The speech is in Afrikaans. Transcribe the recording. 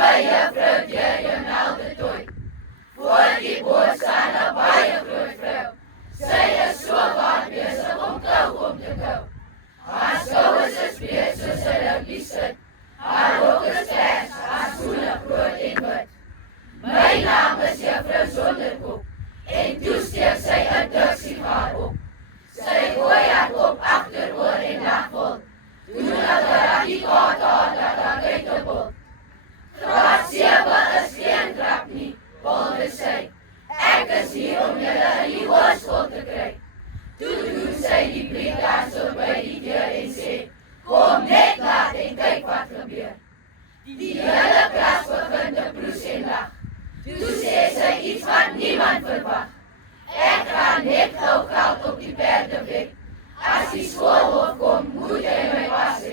Liewe juffrou deur jou melde toe. Voor die boot staan 'n baie groot vrou. Sy is so waar besig om te kou. Haar skouers is breed soos 'n rugby sit. Haar rok is pers, haar skoene groot en wit. My naam is juffrou Sonderkop, en toe steek sy 'n dik sigaar op. Sy gooi haar kop agteroor en lag vol. Doen 'n karate kata dat haar kyk bot. Graad 7 is geen grap nie, bolde sy. Ek is hier om julle in die hoërskool te kry. Toe doen sy die brief daar so by die deur en sê, kom net laat en kyk wat gebeur. Die hele klas begin te proes en lag. Toe sê sy iets wat niemand verwag. Ek gaan net gou geld op die perde weg. As die skoolhof kom, moet jy my was